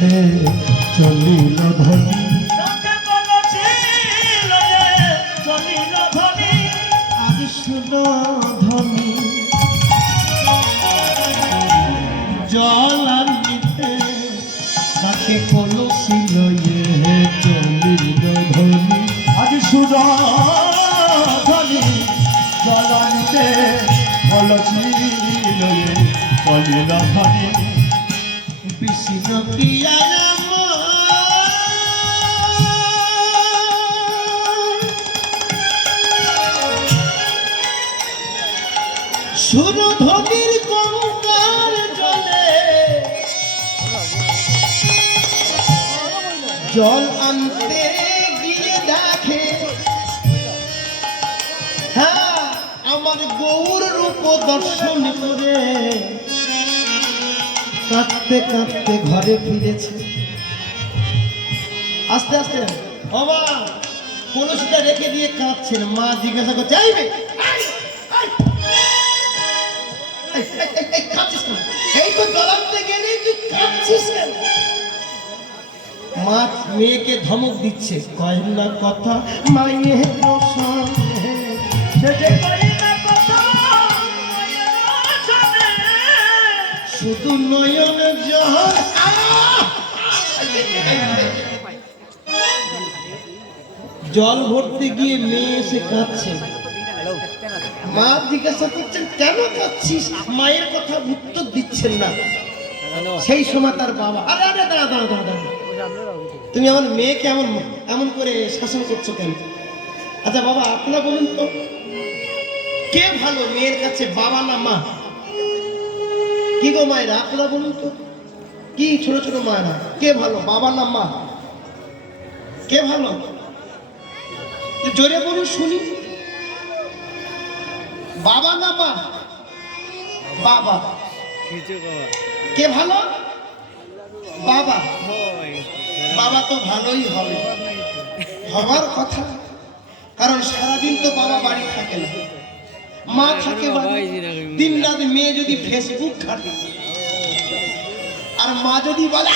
মিথ্যে চলিল ধনী আজ শুন ধনী জল আর মিথ্যে তাকে কলসি লয়ে চলিল ধনী আজ শুন ধনী জল আর মিথ্যে কলসি লয়ে চলিল ধনী বিশিদ প্রিয়া সুরধনির গঙ্গার জলে জল আনতে গিয়ে দেখে হ্যাঁ আমার গৌর রূপ দর্শন করে কাঁদতে কাঁদতে ঘরে ফিরেছে। আস্তে আস্তে বাবা কলসিটা রেখে দিয়ে কাঁদছেন। মা জিজ্ঞাসা করছে মা মেয়েকে ধমক দিচ্ছে কয় না কথা মায়ের শুধু নয়ন জল জল ভরতে গিয়ে মেয়ে এসে কাঁদছে। মা জিজ্ঞাসা করছেন কেন কাঁদছিস? মায়ের কথা উত্তর দিচ্ছেন না। সেই সময় তার বাবা আরে আরে দাঁড়া দাঁড়া দাঁড়া তুমি আমার মেয়েকে এমন এমন করে শাসন করছো কেন? আচ্ছা বাবা আপনারা বলুন তো কে ভালো মেয়ের কাছে, বাবা না মা? কি গো মায়েরা আপনারা বলুন তো, কি ছোট ছোট মায়েরা কে ভালো, বাবা না মা? কে ভালো জোরে বলুন শুনি। বাবা না মা? বাবা। কে ভালো? বাবা। বাবা তো ভালোই হবে, হওয়ার কথা, কারণ সারাদিন তো বাবা বাড়ি থাকে না, মা থাকে বাড়ি। দিন রাত মেয়ে যদি ফেসবুক ঘাটে আর মা যদি বলে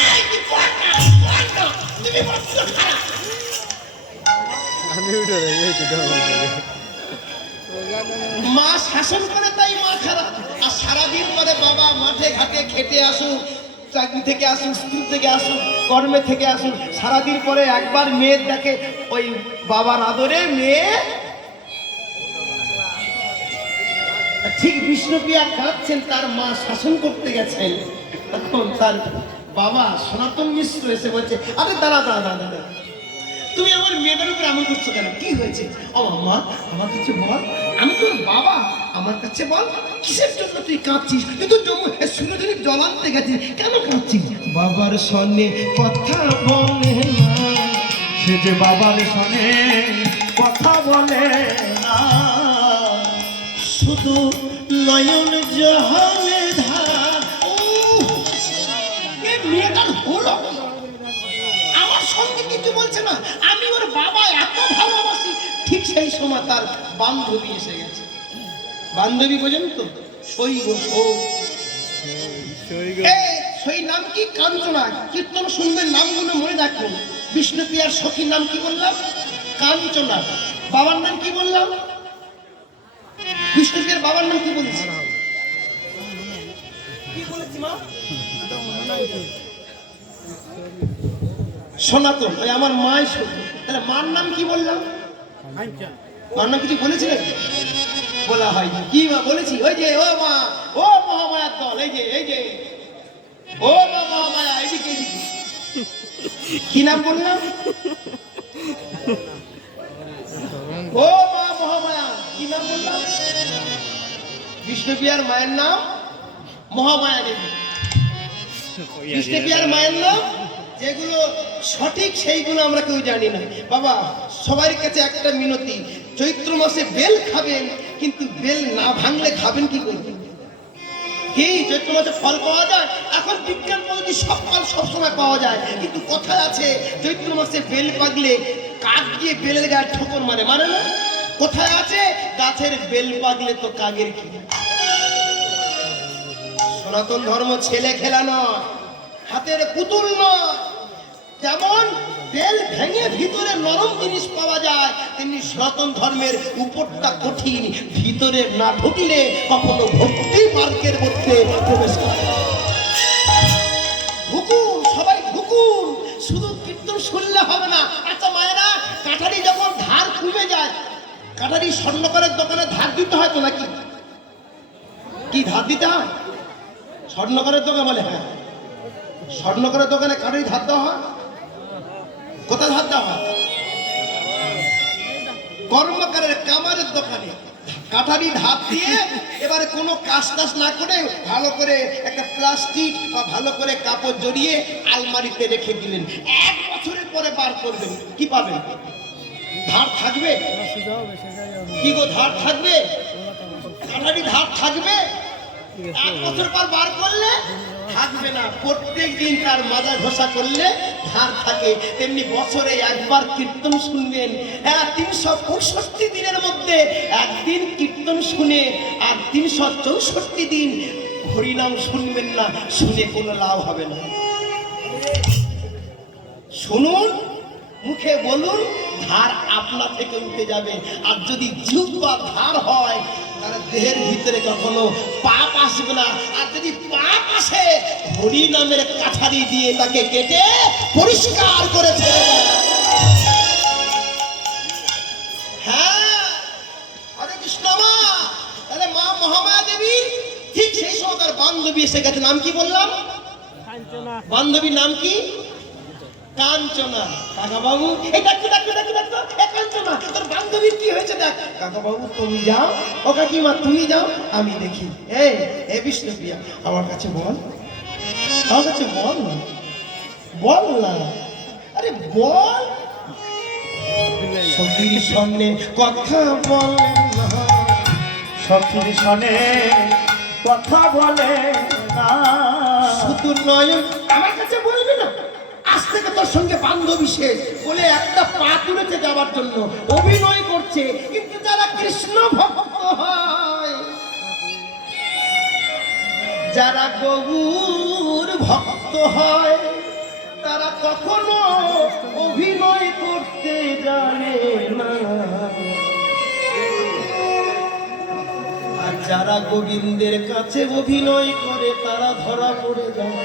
মা শাসন করে তাই মা খারাপ। আর সারাদিন পরে বাবা মাঠে ঘাটে খেটে আসুক, চাকরি থেকে আসুন, স্কুল থেকে আসুন, কর্মে থেকে আসুন, সারাদিন পরে একবার মেয়ের দেখে ওই বাবার আদরে মেয়ে ঠিক বিষ্ণুপ্রিয়া কাঁদছেন, তার মা শাসন করতে গেছেন, তখন তার বাবা সনাতন মিশ্র এসে বলছে আরে দাঁড়া দাঁড়া দাঁড়া দাঁড়া তুমি আমার মেয়েটার উপরে এমন করছো কেন? কি হয়েছে? ও মা আমার কাছে বল, আমি তোর বাবা, আমার কাছে বল কিসের জন্য তুই কাঁদছিস? তুই তো সুরধনির জল আনতে গেছিস, কেন কাঁদছিস? বাবার সঙ্গে কথা বলে না, সে যে বাবার সঙ্গে কথা বলে না, শুধু নয়ন জহলে ধার। মেয়েটার হলো আমার সঙ্গে কিছু বলছে না, আমি ওর বাবা এত ভালোবাসি। ঠিক সেই সময় তার বান্ধবী এসে গেছে। বান্ধবী বোঝেন তো, সই নাম কি? কাঞ্চনা। কীর্তন শুনবেন, নামগুলো মনে রাখবেন। বিষ্ণুপ্রিয়ার সখীর নাম কি বললাম? কাঞ্চনা। বাবার নাম কি বললাম? বিষ্ণুপ্রিয়ার বাবার নাম কি বলেছি? কি বলেছি মা? সনাতন। ওই আমার মাই সত্য। তাহলে মার নাম কি বললাম? মার নাম কিছু বলেছিলেন? বলা হয়নি। কি মা বলেছি? ওই যে ও মা, ও মহামায়ার দল, এই যে এই যে ও মা মহামায়া, এদিকে এদিকে। কি নাম বললাম? ও মা মহামায়া। কি নাম বললাম? বিষ্ণুপ্রিয়ার মায়ের নাম মহামায়া দেবী। বিষ্ণুপ্রিয়ার মায়ের নাম যেগুলো সঠিক সেইগুলো আমরা কেউ জানি না। বাবা সবার কাছে একটা মিনতি, চৈত্র মাসে বেল খাবেন, কিন্তু বেল না ভাঙলে খাবেন কি করে? কি চৈত্র মাসে ফল পাওয়া যায়? এখন বিজ্ঞান পদ্ধতি সব ফল সবসময় পাওয়া যায়, কিন্তু কোথায় আছে চৈত্র মাসে বেল পাকলে কাক গিয়ে বেলের গায়ে ঠোকর মারে না? কোথায় আছে? গাছের বেল পাকলে তো কাকের কি। সনাতন ধর্ম ছেলে খেলা নয়, হাতের পুতুল নয়। যেমন তেল ভেঙে ভিতরে নরম জিনিস পাওয়া যায়, তেমনি সনাতন ধর্মের উপরটা কঠিন, ভিতরে না ঢুকলে কখনো ভক্তি মার্গের মধ্যে প্রবেশ করে। ঢুকুন, সবাই ঢুকুন, শুধু কীর্তন শুনলে হবে না। আচ্ছা মায়েরা, কাঠারি যখন ধার কমে যায়, কাঠারি স্বর্ণকারের দোকানে ধার দিতে হয় তো নাকি? কি ধার দিতে হয়? স্বর্ণকারের দোকানে বলে হ্যাঁ, স্বর্ণকারের দোকানে কাঠারি ধার দেওয়া হয়। কোথায় ধার দেওয়া হয়? কর্মকারের কামারের দোকানে কাঠারি ধার দিয়ে এবারে কোনো কাজ টাজ না করে ভালো করে একটা প্লাস্টিক বা ভালো করে কাপড় জড়িয়ে আলমারিতে রেখে দিলেন। 1 বছরের পরে বার করবেন, কি পাবেন? ধার থাকবে? কি গো, ধার থাকবে? কাঠারি ধার থাকবে? 1 বছর পর বার করলে থাকবে না। প্রত্যেক দিন তার মাজা ঘষা করলে ধার থাকে। তেমনি বছরে একবার কীর্তন শুনবেন। হ্যাঁ, 365 দিনের মধ্যে একদিন কীর্তন শুনে আর 364 দিন হরিনাম শুনবেন না, শুনে কোনো লাভ হবে না। শুনুন, মুখে বলুন, ধার আপনা থেকে উঠে যাবে। আর যদি জিহ্বা ধার হয় তাহলে দেহের ভিতরে কখনো পাপ আসবে না। আর যদি পাপ আসে, হরি নামের কাঠারি দিয়ে তাকে কেটে পরিষ্কার করে ছেড়ে দেয়। হ্যাঁ, হরে কৃষ্ণ মা। তাহলে মা মহামায়া দেবী ঠিক সেই সময় তার বান্ধবী এসে গেছে। নাম কি বললাম? বান্ধবীর নাম কি? কাঞ্চনা। কাকা বাবু, এই ডাক্তার ডাক্তার ডাক্তার ডাক্তার, এ কাঞ্চনা, তোর বান্ধবীর কি হয়েছে দেখ। কাকা বাবু তুমি যাও, ও কাকিমা তুমি যাও, আমি দেখি। এই বিষ্ণুপ্রিয়া, আমার কাছে বল, আমার কাছে বল না, বল না, আরে বল। সখীর সামনে কথা বলে না, সখীর সনে কথা বলে না। শুধু নয়ন আমার কাছে বলবি না। আজ থেকে তোর সঙ্গে বান্ধবী শেষ বলে একটা পা তুলেছে যাওয়ার জন্য অভিনয় করছে। কিন্তু যারা কৃষ্ণ ভক্ত হয়, যারা গৌর ভক্ত হয়, তারা কখনো অভিনয় করতে জানে না। আর যারা গোবিন্দের কাছে অভিনয় করে তারা ধরা পড়ে যায়।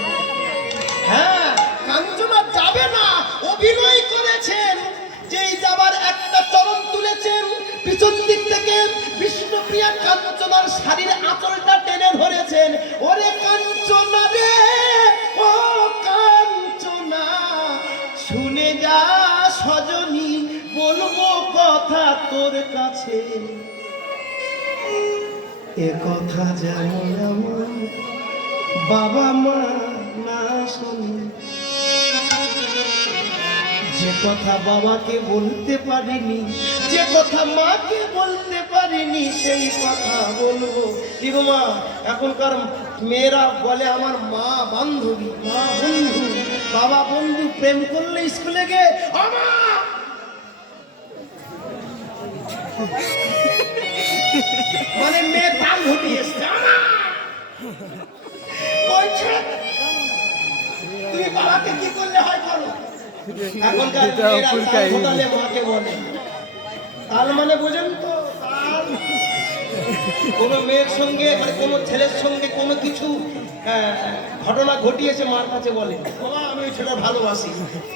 হ্যাঁ, কাঞ্চনা যাবে না, অভিনয় করেছেন। যেই যাবার একটা চরণ তুলেছেন, পিছন দিক থেকে বিষ্ণুপ্রিয়া কাঞ্চনার শাড়ির আঁচলটা টেনে ধরেছেন। ওরে কাঞ্চনা রে, ও কাঞ্চনা, শুনে যা সজনী, বলবো কথা তোর কাছে। এ কথা যেমন আমার বাবা মা না শুনি, যে কথা বাবাকে বলতে পারিনি, যে কথা মাকে বলতে পারিনি, সেই কথা বলবো। কি গো মা, এখনকার মেয়েরা বলে আমার মা বান্ধবী, মা বন্ধু, বাবা বন্ধু। প্রেম করলে স্কুলে গে মানে মেয়ে তাল ঘটিয়ে এসছে। তুমি বাবাকে কি করলে হয় করো। এখনকার মেয়েরা তাল ঘটালে মাকে বলে। তাল মানে বোঝেন তো? তাল কোনো মেয়ের সঙ্গে মানে কোনো ছেলের সঙ্গে কোনো কিছু ঘটনা ঘটিয়েছে, মার কাছে বলে বাবা আমি ওই ছেলেটা ভালোবাসি।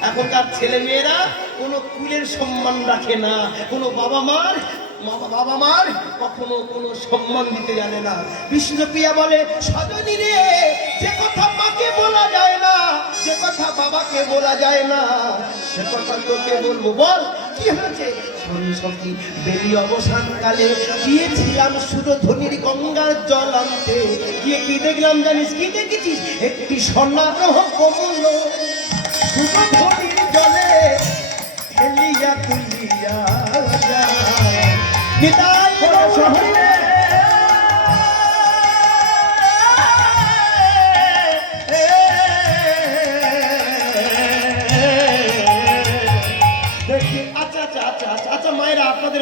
এখনকার ছেলে মেয়েরা কোনো কুলের সম্মান রাখে না, কোনো বাবা মার কখনো কোনো সম্মান দিতে জানে না। বিষ্ণুপ্রিয়া বলে, সজনী রে, যে কথা মাকে বলা যায় না, যে কথা বাবাকে বলা যায় না, সে কথা তোকে বলবো। বল কি হয়েছে? সখী, বেরি অবসান কালে গিয়েছিলাম সুরধনির গঙ্গার জল আনতে। গিয়ে কি দেখলাম জানিস? কি দেখেছিস? একটি স্বর্ণারহ কমল সুরধনির জলে হেলিয়া তুলিয়া যায়। বিদায় করে শহরে দেখি। আচ্ছা আচ্ছা আচ্ছা আচ্ছা আচ্ছা মায়েরা, আপনাদের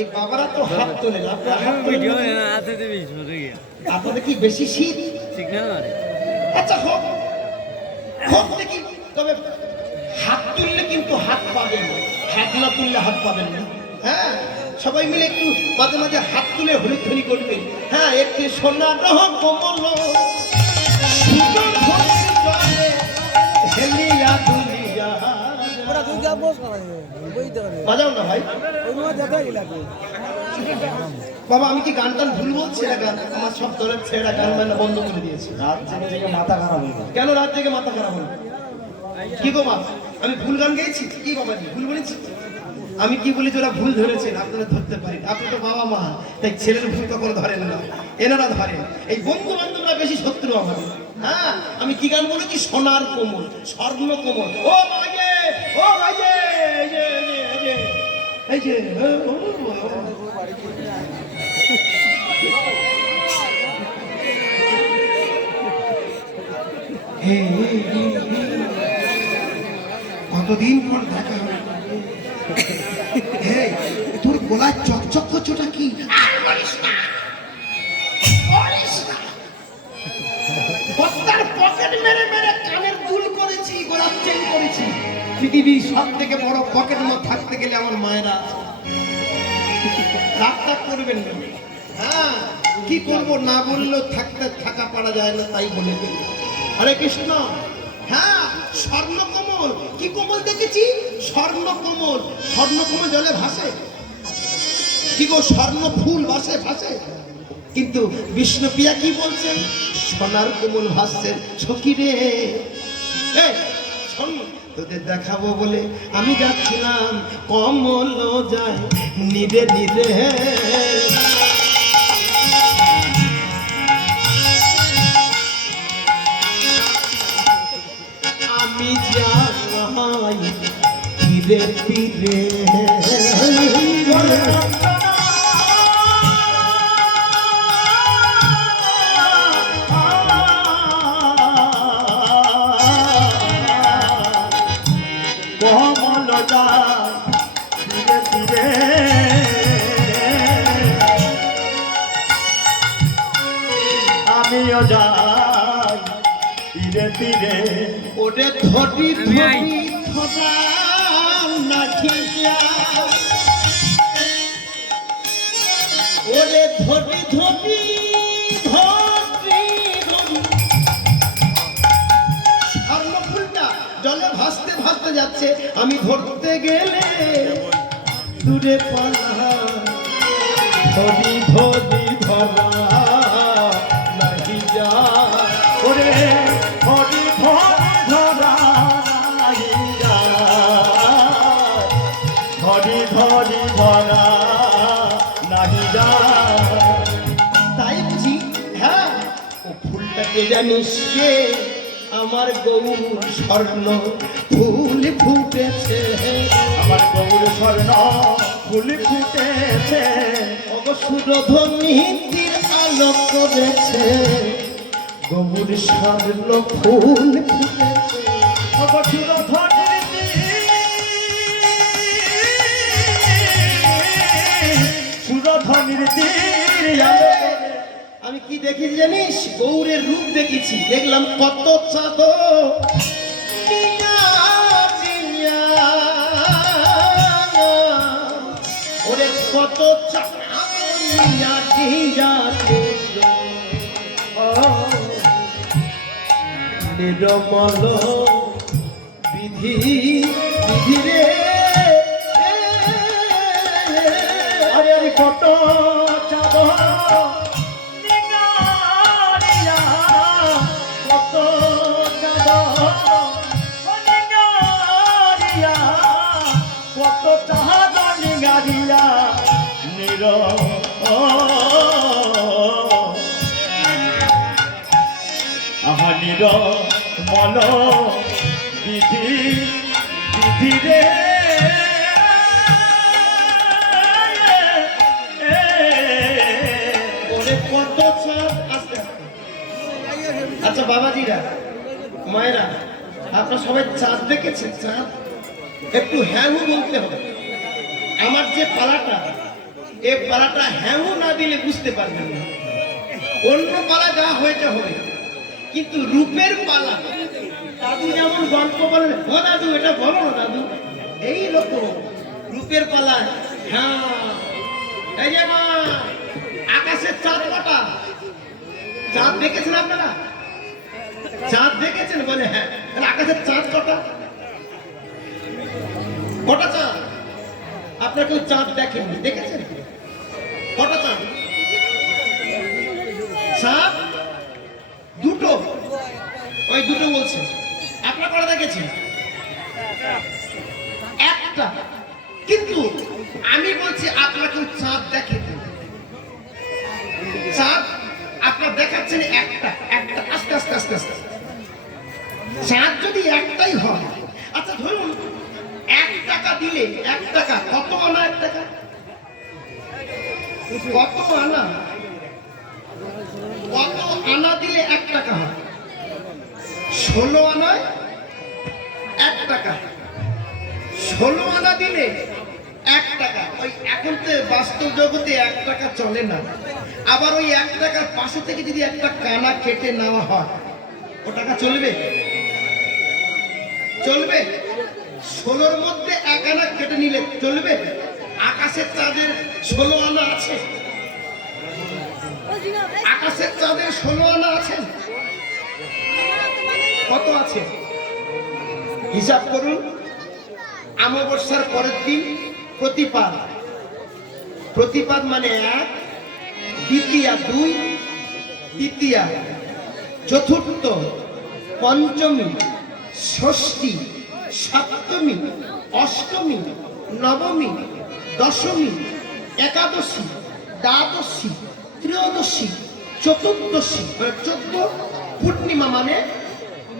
এই বাবারা তো হাত তোলেন, আপনারা হাত তোলেন। আপনাদের কি বেশি শীত? আচ্ছা হোক, খুব দেখি, তবে হাত তুললে কিন্তু হাত পাবেন, হাত না তুললে হাত পাবেন না। হ্যাঁ, সবাই মিলে একটু মাঝে মাঝে হাত তুলে হরিধ্বনি করবেন। হ্যাঁ, একটি সোনা রহ কমল সুন্দর ভক্তি জলে হেলিয়া দুলিয়া। বাজাও না ভাই বাবা, আমি কি গান টান ভুল বলছি না? গান আমার সব দলের ছেলেরা গান বান্না বন্ধ করে দিয়েছে। রাত জেগে মাথা খারাপ হয়ে গেল। কেন রাত থেকে মাথা খারাপ হলো? কি গো মা, আমি ভুল গান গেয়েছি? কি বাবা ভুল বলেছি? আমি কি বলি তোরা ভুল ধরেছেন, আপনারা ধরতে পারেন। আপনি তো বাবা মা, তাই ছেলের ভুল কখনো ধরেন না, এনারা ধরেন। এই বন্ধু বান্ধবরা বেশি শত্রু আমাদের। হ্যাঁ, আমি কি গান বলেছি? সোনার কোমল, স্বর্ণ কোমল। ও ভাইয়ে, ও ভাইয়ে, এই যে এই যে কতদিন পর দেখা হলো। তোর গলায় চকচক করছোটা কি? বস্তার পকেট মেরে মেরে কানের দুল করেছি, গলার চেন করেছি। পৃথিবীর সব থেকে বড় পকেট মার থাকতে গেলে আমার মায়েরা আছে। রাগটা করবেন না। হ্যাঁ, কি করবো, না বললেও থাকা পারা যায় না, তাই বলে দিল। হরে কৃষ্ণ। হ্যাঁ, স্বর্ণ কমল। কি কমল দেখেছি? স্বর্ণ কমল। স্বর্ণ কমল জলে ভাসে। কি গো, স্বর্ণ ফুল ভাসে ভাসে। কিন্তু বিষ্ণুপ্রিয়া কি বলছেন? সোনার কোমল ভাসছেন। সখী রে, শোন, তোদের দেখাবো বলে আমি যাচ্ছিলাম, কমল যায় নিরে নিরে। আমি যাই ধীরে ধীরে। কমল যায় ধীরে ধীরে, আমিও যাই ধীরে ধীরে। ওরে ধরি ধরি ধরা নাকি যা, ওরে ধরি ধরি ধরি স্বর্ণ ফুলটা জলে ভাসতে ভাসতে যাচ্ছে। আমি ধরতে গেলে দূরে পালা, ধরি ধরি ধরা নাকি যা। ওরে হরি ধরা নাহি যায়, হরি ধরি ধরা নাহি যায়। তাই বুঝি? হ্যাঁ, ও ফুলটাকে জানিস কে? আমার গৌর স্বর্ণ ফুল ফুটেছে। আমার গৌর স্বর্ণ ফুল ফুটেছে, অবসুরধ্বনির আলো করেছে। গৌর স্বর্ণ ফুল ফুটেছে। অবসুর ধ্বনির সুরধ্বনির তীর আলো করে। আমি কি দেখেছি জানিস? গৌরের রূপ দেখেছি। দেখলাম কত চাঁদ ওরে, কত চাঁদ নিরমল বিধি বিধি রে। আরে আরে কত চাঁদ নিগারিয়া, কত চাঁদ নিগারিয়া, কত চাঁদ নিগারিয়া নির আহা নিরমল বিধি বিধি রে। ওরে কত চাঁদ। আস্তে আস্তে। আচ্ছা বাবাজিরা, মায়েরা, আপনারা সবাই চাঁদ দেখেছেন? চাঁদ একটু হ্যাঁ বলতে হবে। আমার যে পালাটা, এই পালাটা হ্যাঁ না দিলে বুঝতে পারবেন না। অন্য পালা যা হয়েছে হবে, কিন্তু রূপের পালা দাদু যেমন গল্প বলেন, ও দাদু এটা বলো না দাদু, এই রকম রূপের পালায়। হ্যাঁ, এই যে মা, আকাশের চাঁদ কটা? চাঁদ দেখেছেন আপনারা? চাঁদ দেখেছেন? বলে হ্যাঁ। তাহলে আকাশের চাঁদ কটা? কটা চাঁদ? আপনার কেউ চাঁদ দেখেননি, দেখেছেন? কটা চাঁদ? চাঁদ দুটো, ওই দুটো বলছে। আপনার কটা দেখেছেন? একটা। কিন্তু আমি বলছি আপনার কেউ চাঁদ দেখেন? চাঁদ আপনার দেখাচ্ছেন একটা একটা, আস্তে আস্তে আস্তে আস্তে। চাঁদ যদি একটাই হয়, আচ্ছা ধরুন 1 টাকা দিলে, 1 টাকা কত আনা? 1 টাকা কত আনা? কত আনা দিলে 1 টাকা হয়? 16 আনায় 1 টাকা। 16 আনা দিলে 1 টাকা। ওই এখন তো বাস্তব জগতে 1 টাকা চলে না। আবার ওই 1 টাকার পাশে থেকে যদি একটা কানা কেটে নেওয়া হয়, ও টাকা চলবে? চলবে? 16-র মধ্যে 1 আনা কেটে নিলে চলবে? আকাশের চাঁদের 16 আনা আছে? আকাশের চাঁদের 16 আনা আছে? কত আছে হিসাব করুন। অমাবস্যার পরের দিন প্রতিপাদ। প্রতিপাদ মানে 1, দ্বিতীয়া 2, তৃতীয়া, চতুর্থ, পঞ্চমী, ষষ্ঠী, সপ্তমী, অষ্টমী, নবমী, দশমী, একাদশী, দ্বাদশী, ত্রয়োদশী, চতুর্দশী, 14, পূর্ণিমা মানে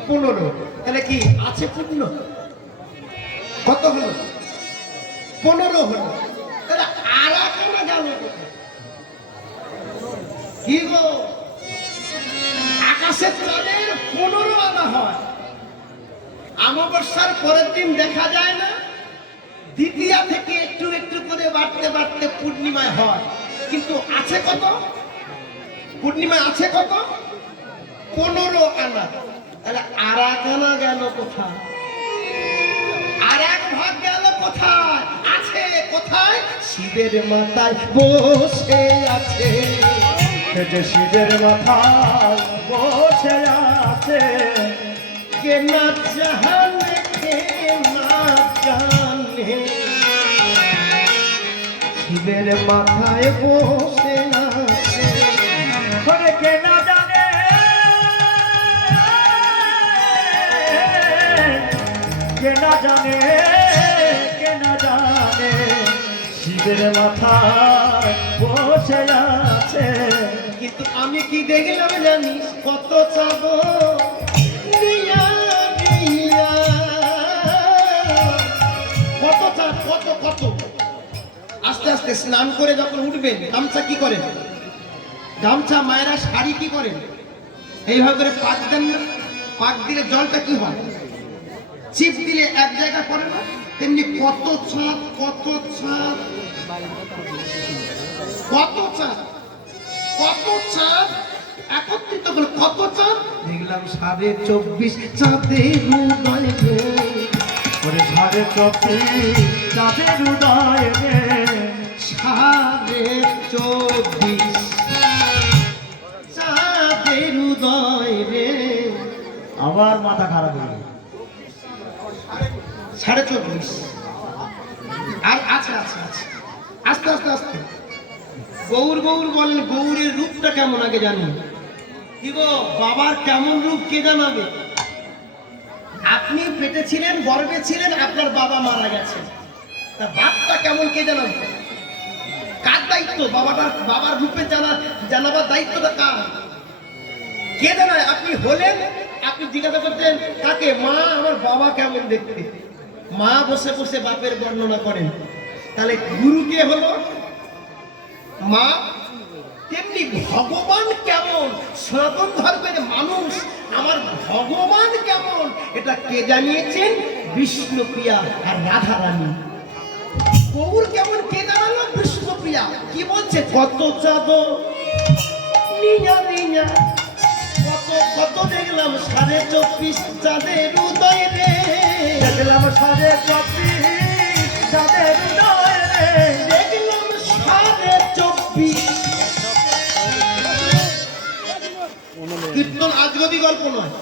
15। তাহলে কি আছে পূর্ণ? কত হলো? 15 হলো। তাহলে আর একটা গেল কি গো? আকাশের চাঁদের 15 আনা হয়। অমাবস্যার পরের দিন দেখা যায় না, দ্বিতীয়া থেকে একটু একটু করে বাড়তে বাড়তে পূর্ণিমায় হয়। কিন্তু আছে কত? পূর্ণিমায় আছে কত? 15 আনা। তাহলে আর এক আনা গেল কোথায়? আর এক ভাগ গেল কোথায়? আছে কোথায়? শিবের মাথায় বসে আছে। যে শিবের মাথায় বসে আছে, কে না জানে, কে না জানে, শিবের মাথায় বসে আছে। করে কে না জানে, কে না জানে, কে না জানে, শিবের মাথায় বসে আছে। কিন্তু আমি কি দেখলাম জানিস? কত চাবো দিয়া দিয়া, কত চাঁদ, কত কত। আস্তে আস্তে স্নান করে যখন উঠবেন, গামছা কি করেন? গামছা মায়েরা শাড়ি কি করেন? এইভাবে করে পাক দেন না? পাক দিলে জলটা কি হয়? চিপ দিলে এক জায়গায় পড়ে না? তেমনি কত চাঁদ, কত চাঁদ, কত চাঁদ, কত চাঁদ একত্রিত করে। কত চাঁদ দেখলাম? 24.5 চাঁদের উদয় রে। ওরে 24.5 চাঁদের উদয় রে। 24.5 চাঁদের উদয় রে। আমার মাথা খারাপ হয়ে গেল। 24.5 আর আছে আছে আছে। আস্তে আস্তে আস্তে গৌর গৌর বলেন। গৌরের রূপটা কেমন আগে জানি? কি গো, বাবার কেমন রূপ কে জানাবে? আপনি পেটে ছিলেন, গর্ভে ছিলেন, আপনার বাবা মারা গেছে, তা বাপটা কেমন কে জানাবে? কার দায়িত্ব? বাবার রূপে জানাবার দায়িত্বটা কার? কে জানায়? আপনি হলেন, আপনি জিজ্ঞাসা করছেন কাকে? মা, আমার বাবা কেমন দেখতে? মা বসে বসে বাপের বর্ণনা করেন। তাহলে গুরু কে হলো? মা। তেমনি ভগবান কেমন? সনাতন ধর্মের মানুষ আমার ভগবান কেমন এটা কে জানিয়েছেন? বিষ্ণুপ্রিয়া আর রাধা রানী। গৌর কেমন কে জানালো? বিষ্ণুপ্রিয়া। কি বলছে? কত চাঁদ নিয়া নিয়া, কত কত দেখলাম 24.5 চাঁদের চব্বিশ চাঁদের উদয় রে দেখলাম 24:30। কীর্তন আজগবি গল্প নয়।